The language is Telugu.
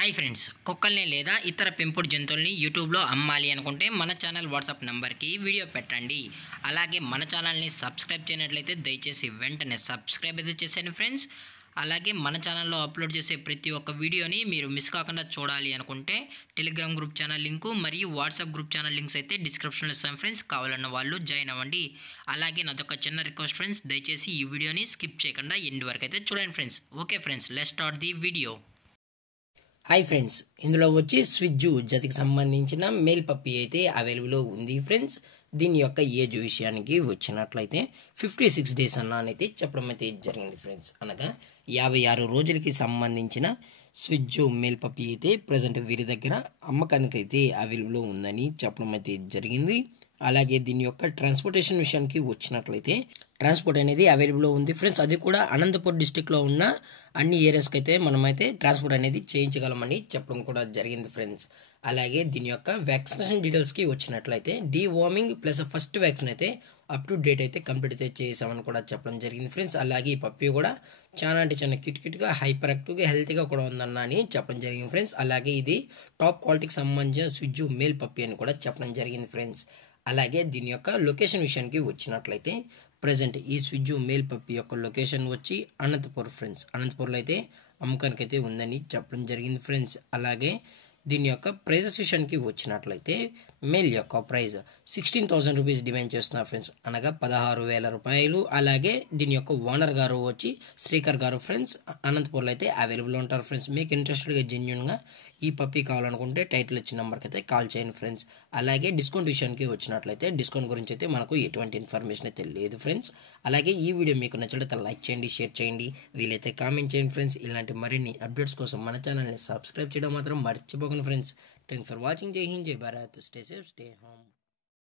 హాయ్ ఫ్రెండ్స్, కుక్కల్ని లేదా ఇతర పెంపుడు జంతువుల్ని యూట్యూబ్లో అమ్మాలి అనుకుంటే మన ఛానల్ వాట్సాప్ నెంబర్కి వీడియో పెట్టండి. అలాగే మన ఛానల్ని సబ్స్క్రైబ్ చేయనట్లయితే దయచేసి వెంటనే సబ్స్క్రైబ్ అయితే చేసేయండి ఫ్రెండ్స్. అలాగే మన ఛానల్లో అప్లోడ్ చేసే ప్రతి ఒక్క వీడియోని మీరు మిస్ కాకుండా చూడాలి అనుకుంటే టెలిగ్రామ్ గ్రూప్ ఛానల్ లింకు మరియు వాట్సాప్ గ్రూప్ ఛానల్ లింక్స్ అయితే డిస్క్రిప్షన్లో ఇస్తాం ఫ్రెండ్స్. కావాలన్న వాళ్ళు జాయిన్ అవ్వండి. అలాగే నాదొక చిన్న రిక్వెస్ట్ ఫ్రెండ్స్, దయచేసి ఈ వీడియోని స్కిప్ చేయకుండా ఎండ్ వరకు అయితే చూడండి friends. Okay friends, let's start the video. Hi friends, ఇందులో వచ్చి స్విజ్జు జతికి సంబంధించిన మేల్ పప్పీ అయితే అవైలబుల్లో ఉంది ఫ్రెండ్స్. దీని యొక్క ఏజ్ విషయానికి వచ్చినట్లయితే 56 డేస్ అన్నైతే చెప్పడం అయితే జరిగింది ఫ్రెండ్స్. అనగా 56 రోజులకి సంబంధించిన స్విజ్జు మేల్ పప్పీ అయితే ప్రజెంట్ వీరి దగ్గర అమ్మకానికి అయితే అవైలబుల్లో ఉందని చెప్పడం అయితే జరిగింది. అలాగే దీని యొక్క ట్రాన్స్పోర్టేషన్ విషయానికి వచ్చినట్లయితే ట్రాన్స్పోర్ట్ అనేది అవైలబుల్లో ఉంది ఫ్రెండ్స్. అది కూడా అనంతపూర్ డిస్టిక్లో ఉన్న అన్ని ఏరియాస్కి అయితే మనమైతే ట్రాన్స్పోర్ట్ అనేది చేయించగలమని చెప్పడం కూడా జరిగింది ఫ్రెండ్స్. అలాగే దీని యొక్క వ్యాక్సినేషన్ డీటెయిల్స్కి వచ్చినట్లయితే డీవార్మింగ్ ప్లస్ ఫస్ట్ వ్యాక్సిన్ అయితే అప్ టు డేట్ అయితే కంప్లీట్ అయితే చేసామని కూడా చెప్పడం జరిగింది ఫ్రెండ్స్. అలాగే ఈ పప్పీ కూడా చాలా అంటే చాలా క్యూట్గా హైపర్ యాక్టివ్గా హెల్తీగా కూడా ఉందన్న అని చెప్పడం జరిగింది ఫ్రెండ్స్. అలాగే ఇది టాప్ క్వాలిటీకి సంబంధించిన స్విజ్జు మేల్ పప్పీ అని కూడా చెప్పడం జరిగింది ఫ్రెండ్స్. అలాగే దీని యొక్క లొకేషన్ విషయానికి వచ్చినట్లయితే ప్రజెంట్ ఈ స్విజ్జు మేల్ పప్పీ యొక్క లొకేషన్ వచ్చి అనంతపూర్ ఫ్రెండ్స్. అనంతపూర్లో అయితే అమ్మకానికి అయితే ఉందని చెప్పడం జరిగింది ఫ్రెండ్స్. అలాగే దీని యొక్క ప్రైజెస్ విషయానికి వచ్చినట్లయితే మేల్ యొక్క ప్రైజ్ 16,000 రూపీస్ డిమాండ్ చేస్తున్నారు ఫ్రెండ్స్, అనగా 16,000 రూపాయలు. అలాగే దీని యొక్క ఓనర్ గారు వచ్చి శ్రీకర్ గారు ఫ్రెండ్స్, అనంతపూర్లో అయితే అవైలబుల్ ఉంటారు ఫ్రెండ్స్. మీకు ఇంట్రెస్టెడ్గా జెన్యున్గా ఈ పప్పీ కావాలనుకుంటే టైటిల్ ఇచ్చిన నెంబర్కి అయితే కాల్ చేయండి ఫ్రెండ్స్. అలాగే డిస్కౌంట్ విషయానికి వచ్చినట్లయితే డిస్కౌంట్ గురించి అయితే మనకు ఎటువంటి ఇన్ఫర్మేషన్ అయితే లేదు ఫ్రెండ్స్. అలాగే ఈ వీడియో మీకు నచ్చినట్లయితే లైక్ చేయండి, షేర్ చేయండి, వీలైతే కామెంట్ చేయండి ఫ్రెండ్స్. ఇలాంటి మరిన్ని అప్డేట్స్ కోసం మన ఛానల్ని సబ్స్క్రైబ్ చేయడం మాత్రం మర్చిపోకండి ఫ్రెండ్స్. Thanks for watching. జై హింద్, జై Bharat. Stay safe, stay home.